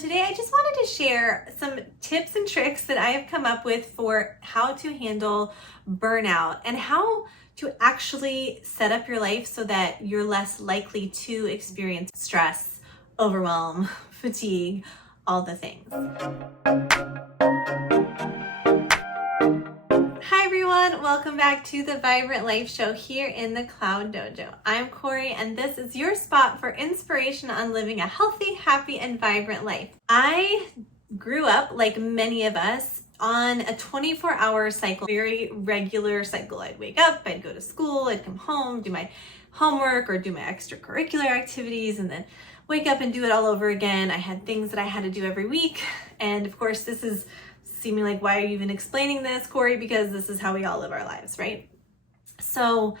today I just wanted to share some tips and tricks that I have come up with for how to handle burnout and how to actually set up your life so that you're less likely to experience stress, overwhelm, fatigue, all the things. Hi everyone, welcome back to the Vibrant Life Show here in the Cloud Dojo. I'm Corey and this is your spot for inspiration on living a healthy, happy, and vibrant life. I grew up, like many of us, on a 24-hour cycle, very regular cycle. I'd wake up, I'd go to school, I'd come home, do my homework or do my extracurricular activities, and then wake up and do it all over again. I had things that I had to do every week. And of course, this is seeming like, why are you even explaining this, Corey? Because this is how we all live our lives, right? So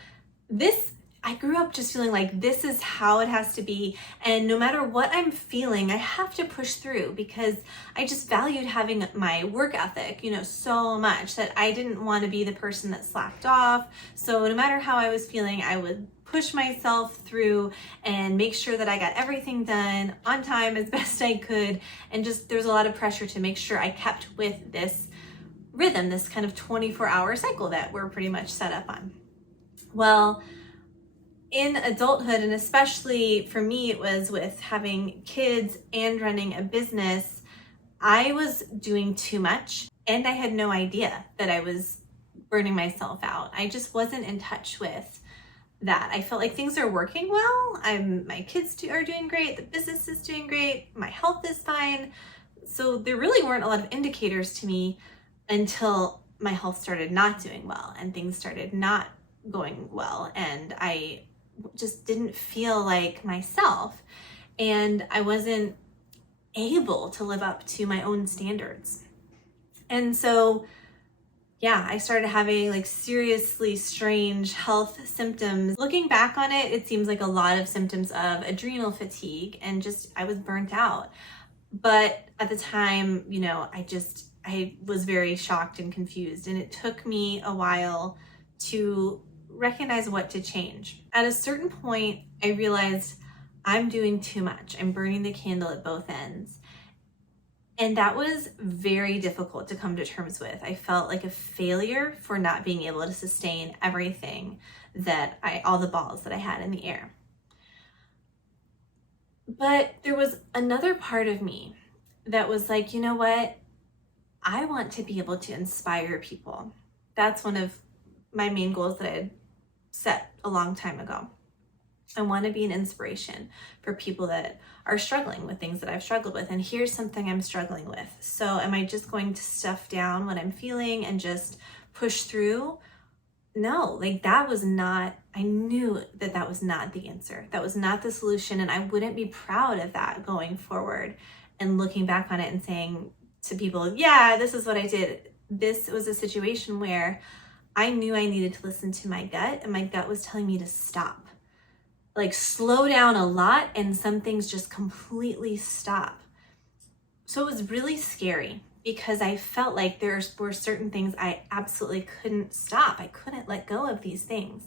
I grew up just feeling like this is how it has to be. And no matter what I'm feeling, I have to push through because I just valued having my work ethic, so much that I didn't want to be the person that slacked off. So no matter how I was feeling, I would push myself through and make sure that I got everything done on time as best I could. And just there's a lot of pressure to make sure I kept with this rhythm, this kind of 24-hour cycle that we're pretty much set up on. Well, in adulthood, and especially for me, it was with having kids and running a business, I was doing too much and I had no idea that I was burning myself out. I just wasn't in touch with that. I felt like things are working well. My kids are doing great. The business is doing great. My health is fine. So there really weren't a lot of indicators to me until my health started not doing well and things started not going well. And I just didn't feel like myself. And I wasn't able to live up to my own standards. And so I started having like seriously strange health symptoms. Looking back on it, it seems like a lot of symptoms of adrenal fatigue and just I was burnt out. But at the time, I was very shocked and confused, and it took me a while to recognize what to change. At a certain point, I realized I'm doing too much. I'm burning the candle at both ends. And that was very difficult to come to terms with. I felt like a failure for not being able to sustain everything all the balls that I had in the air. But there was another part of me that was like, you know what? I want to be able to inspire people. That's one of my main goals that I had set a long time ago. I want to be an inspiration for people that are struggling with things that I've struggled with. And here's something I'm struggling with. So am I just going to stuff down what I'm feeling and just push through? No, I knew that was not the answer. That was not the solution. And I wouldn't be proud of that going forward and looking back on it and saying to people, yeah, this is what I did. This was a situation where I knew I needed to listen to my gut, and my gut was telling me to stop. Like slow down a lot, and some things just completely stop. So it was really scary because I felt like there were certain things I absolutely couldn't stop. I couldn't let go of these things.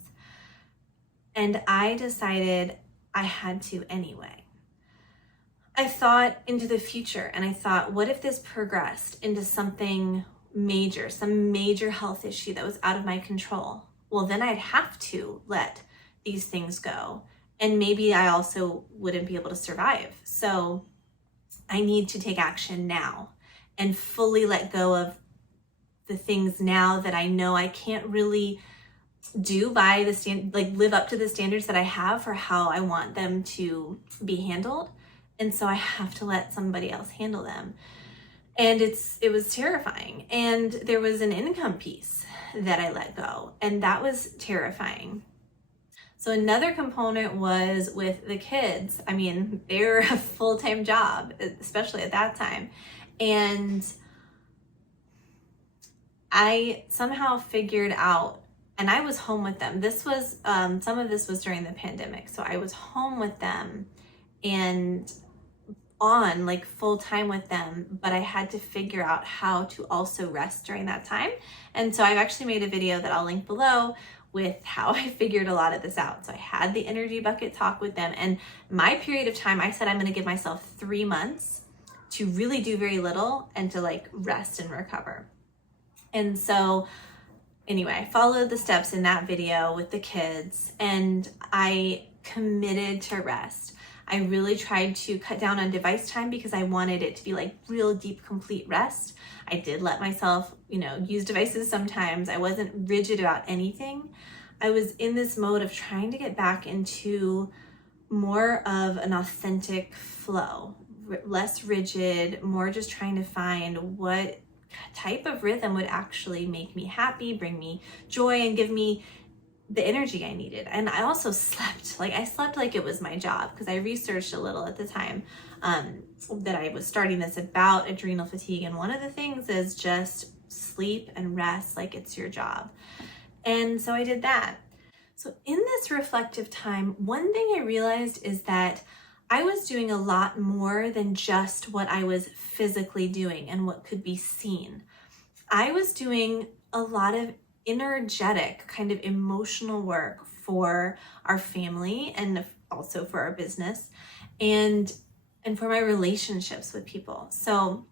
And I decided I had to anyway. I thought into the future and I thought, what if this progressed into something major, some major health issue that was out of my control? Well, then I'd have to let these things go. And maybe I also wouldn't be able to survive. So I need to take action now and fully let go of the things now that I know I can't really do by live up to the standards that I have for how I want them to be handled. And so I have to let somebody else handle them. And it was terrifying. And there was an income piece that I let go, and that was terrifying. So another component was with the kids. I mean, they were a full-time job, especially at that time. And I somehow figured out, and I was home with them. This was, some of this was during the pandemic. So I was home with them and on like full time with them, but I had to figure out how to also rest during that time. And so I've actually made a video that I'll link below with how I figured a lot of this out. So I had the energy bucket talk with them, and my period of time, I said I'm going to give myself 3 months to really do very little and to like rest and recover. And so anyway, I followed the steps in that video with the kids and I committed to rest. I really tried to cut down on device time because I wanted it to be like real deep, complete rest. I did let myself, use devices sometimes. I wasn't rigid about anything. I was in this mode of trying to get back into more of an authentic flow, less rigid, more just trying to find what type of rhythm would actually make me happy, bring me joy, and give me the energy I needed. And I also slept like it was my job, because I researched a little at the time that I was starting this about adrenal fatigue. And one of the things is just sleep and rest like it's your job. And so I did that. So in this reflective time, one thing I realized is that I was doing a lot more than just what I was physically doing and what could be seen. I was doing a lot of energetic kind of emotional work for our family and also for our business and for my relationships with people. So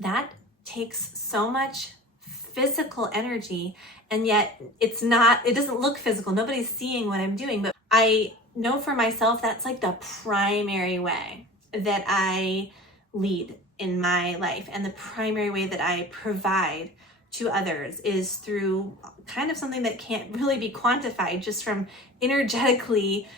that takes so much physical energy, and yet it doesn't look physical. Nobody's seeing what I'm doing, but I know for myself that's like the primary way that I lead in my life, and the primary way that I provide to others is through kind of something that can't really be quantified, just from energetically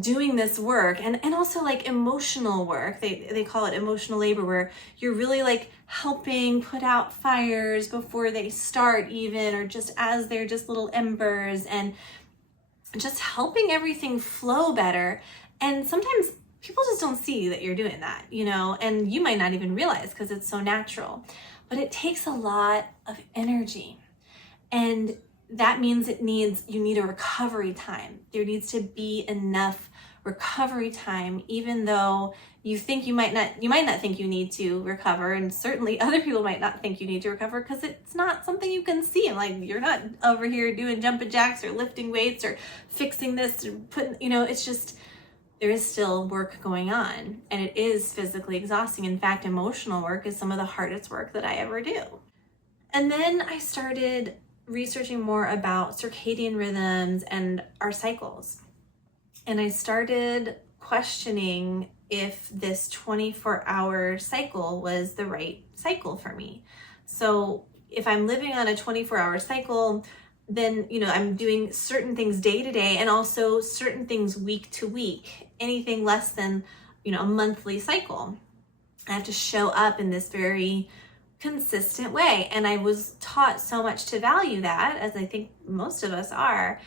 doing this work, and also like emotional work. They call it emotional labor, where you're really like helping put out fires before they start even, or just as they're just little embers, and just helping everything flow better. And sometimes people just don't see that you're doing that, and you might not even realize because it's so natural. But it takes a lot of energy, and that means you need a recovery time. There needs to be enough recovery time, even though you might not think you need to recover, and certainly other people might not think you need to recover, because it's not something you can see. Like, you're not over here doing jumping jacks or lifting weights or fixing this or putting, it's just, there is still work going on, and it is physically exhausting. In fact, emotional work is some of the hardest work that I ever do. And then I started researching more about circadian rhythms and our cycles. And I started questioning if this 24-hour cycle was the right cycle for me. So if I'm living on a 24-hour cycle, then, I'm doing certain things day to day, and also certain things week to week. Anything less than, a monthly cycle, I have to show up in this very consistent way. And I was taught so much to value that, as I think most of us are,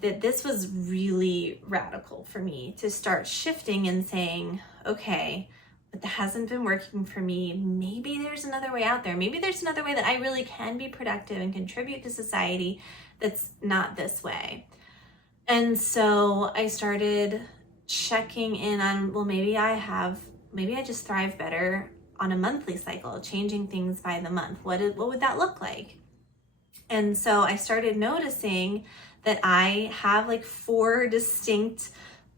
that this was really radical for me to start shifting and saying, okay, but that hasn't been working for me. Maybe there's another way out there. Maybe there's another way that I really can be productive and contribute to society that's not this way. And so I started checking in on, well, maybe I just thrive better on a monthly cycle, changing things by the month. What would that look like? And so I started noticing that I have like 4 distinct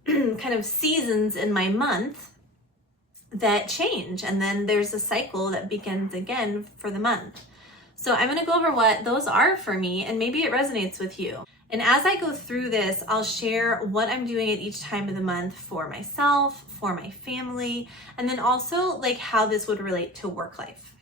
kind of seasons in my month that change. And then there's a cycle that begins again for the month. So I'm going to go over what those are for me, and maybe it resonates with you. And as I go through this, I'll share what I'm doing at each time of the month for myself, for my family, and then also like how this would relate to work life.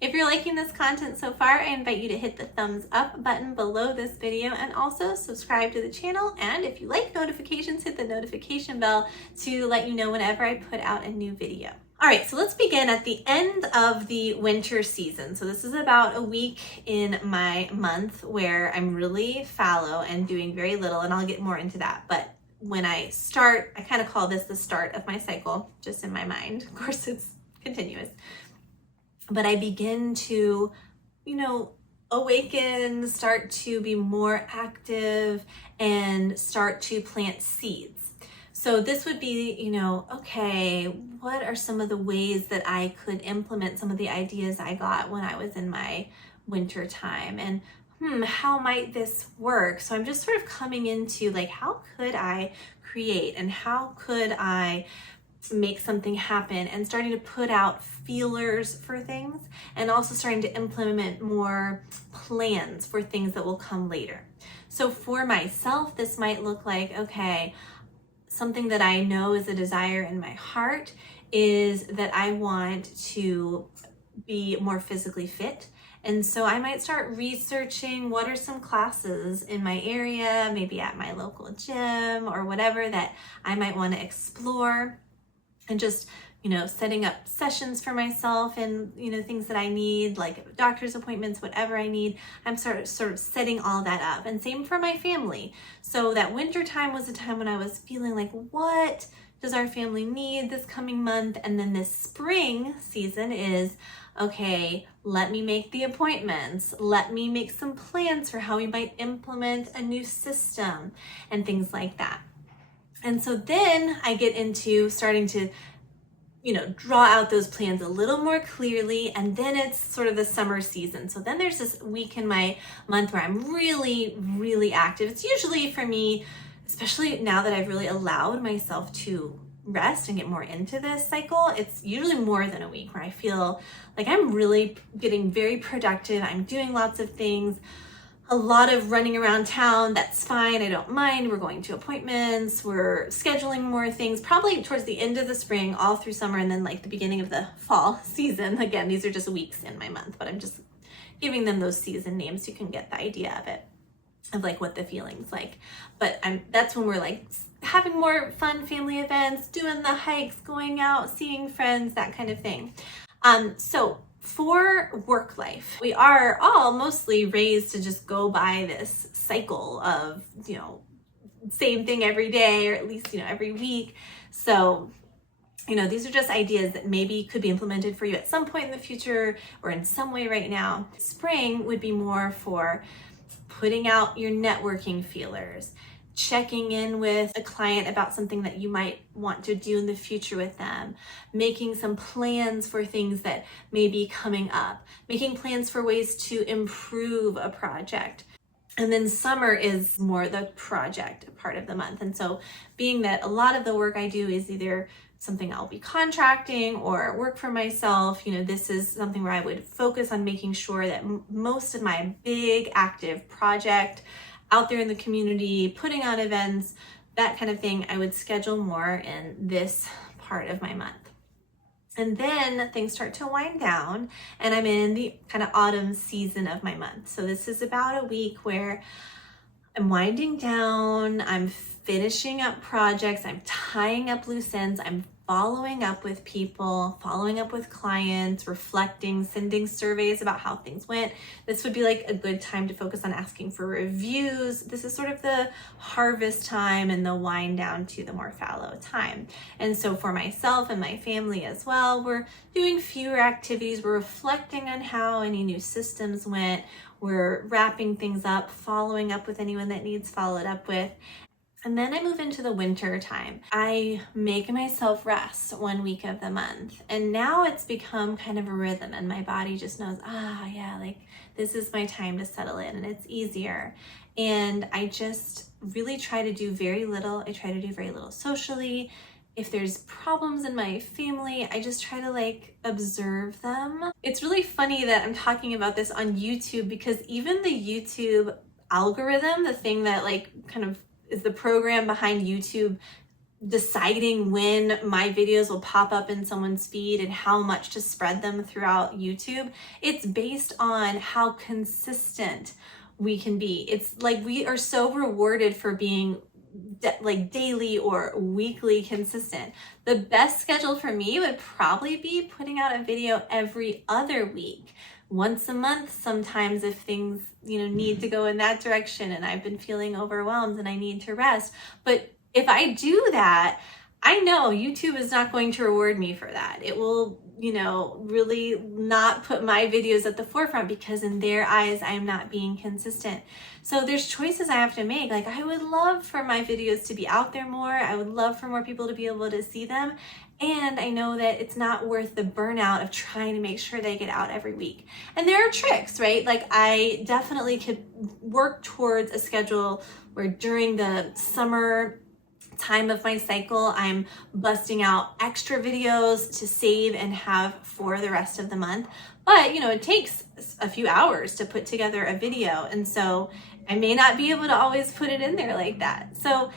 If you're liking this content so far, I invite you to hit the thumbs up button below this video, and also subscribe to the channel. And if you like notifications, hit the notification bell to let you know whenever I put out a new video. All right, so let's begin at the end of the winter season. So this is about a week in my month where I'm really fallow and doing very little, and I'll get more into that. But when I start, I kind of call this the start of my cycle, just in my mind. Of course, it's continuous. But I begin to, awaken, start to be more active, and start to plant seeds. So this would be, okay, what are some of the ways that I could implement some of the ideas I got when I was in my winter time? And how might this work? So I'm just sort of coming into like, how could I create, and how could I make something happen and starting to put out feelers for things, and also starting to implement more plans for things that will come later. So for myself, this might look like, okay, something that I know is a desire in my heart is that I want to be more physically fit. And so I might start researching what are some classes in my area, maybe at my local gym or whatever, that I might want to explore, and just, setting up sessions for myself and, things that I need, like doctor's appointments, whatever I need. I'm sort of setting all that up. And same for my family. So that winter time was a time when I was feeling like, what does our family need this coming month? And then this spring season is, okay, let me make the appointments. Let me make some plans for how we might implement a new system and things like that. And so then I get into starting to, draw out those plans a little more clearly. And then it's sort of the summer season. So then there's this week in my month where I'm really, really active. It's usually for me, especially now that I've really allowed myself to rest and get more into this cycle, it's usually more than a week where I feel like I'm really getting very productive. I'm doing lots of things, a lot of running around town. That's fine. I don't mind. We're going to appointments. We're scheduling more things, probably towards the end of the spring, all through summer, and then like the beginning of the fall season. Again, these are just weeks in my month, but I'm just giving them those season names so you can get the idea of it, of like what the feeling's like. But that's when we're like having more fun family events, doing the hikes, going out, seeing friends, that kind of thing. So for work life, we are all mostly raised to just go by this cycle of, same thing every day, or at least, every week. So, these are just ideas that maybe could be implemented for you at some point in the future or in some way right now. Spring would be more for putting out your networking feelers, checking in with a client about something that you might want to do in the future with them, making some plans for things that may be coming up, making plans for ways to improve a project. And then summer is more the project part of the month. And so being that a lot of the work I do is either something I'll be contracting or work for myself, this is something where I would focus on making sure that most of my big active project out there in the community, putting on events, that kind of thing, I would schedule more in this part of my month. And then things start to wind down and I'm in the kind of autumn season of my month. So this is about a week where I'm winding down, I'm finishing up projects, I'm tying up loose ends, I'm following up with people, following up with clients, reflecting, sending surveys about how things went. This would be like a good time to focus on asking for reviews. This is sort of the harvest time and the wind down to the more fallow time. And so for myself and my family as well, we're doing fewer activities. We're reflecting on how any new systems went. We're wrapping things up, following up with anyone that needs followed up with. And then I move into the winter time. I make myself rest 1 week of the month. And now it's become kind of a rhythm and my body just knows, like this is my time to settle in and it's easier. And I just really try to do very little. I try to do very little socially. If there's problems in my family, I just try to observe them. It's really funny that I'm talking about this on YouTube because even the YouTube algorithm, the thing that kind of is the program behind YouTube deciding when my videos will pop up in someone's feed and how much to spread them throughout YouTube, it's based on how consistent we can be. It's like we are so rewarded for being daily or weekly consistent. The best schedule for me would probably be putting out a video every other week, once a month sometimes if things need to go in that direction and I've been feeling overwhelmed and I need to rest. But if I do that, I know YouTube is not going to reward me for that. It will really not put my videos at the forefront because in their eyes, I'm not being consistent. So there's choices I have to make. I would love for my videos to be out there more. I would love for more people to be able to see them. And I know that it's not worth the burnout of trying to make sure they get out every week. And there are tricks, right? I definitely could work towards a schedule where during the summer time of my cycle, I'm busting out extra videos to save and have for the rest of the month. But it takes a few hours to put together a video, and so I may not be able to always put it in there like that. So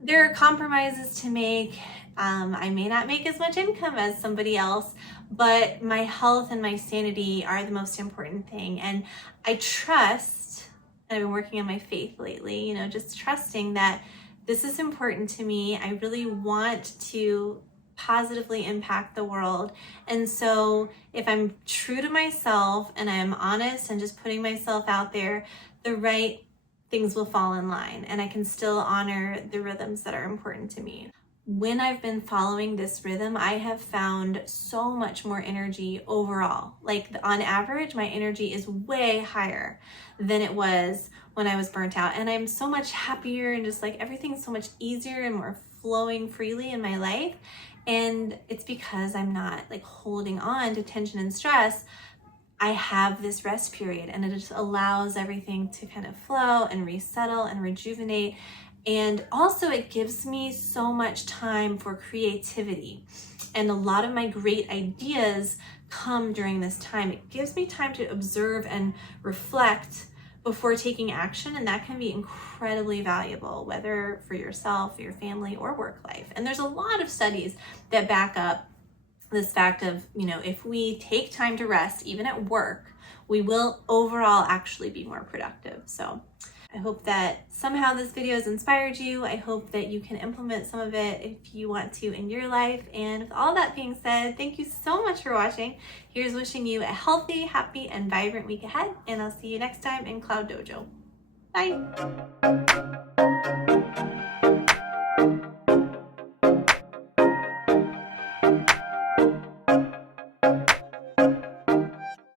there are compromises to make. I may not make as much income as somebody else, but my health and my sanity are the most important thing. And I trust, and I've been working on my faith lately, just trusting that this is important to me. I really want to positively impact the world. And so if I'm true to myself and I'm honest and just putting myself out there, the right things will fall in line, and I can still honor the rhythms that are important to me. When I've been following this rhythm, I have found so much more energy overall. Like on average, my energy is way higher than it was when I was burnt out. And I'm so much happier, and just like everything's so much easier and more flowing freely in my life. And it's because I'm not like holding on to tension and stress. I have this rest period, and it just allows everything to kind of flow and resettle and rejuvenate. And also it gives me so much time for creativity. And a lot of my great ideas come during this time. It gives me time to observe and reflect before taking action. And that can be incredibly valuable, whether for yourself, your family, or work life. And there's a lot of studies that back up this fact of, if we take time to rest, even at work, we will overall actually be more productive. So I hope that somehow this video has inspired you. I hope that you can implement some of it if you want to in your life. And with all that being said, thank you so much for watching. Here's wishing you a healthy, happy, and vibrant week ahead. And I'll see you next time in Cloud Dojo. Bye.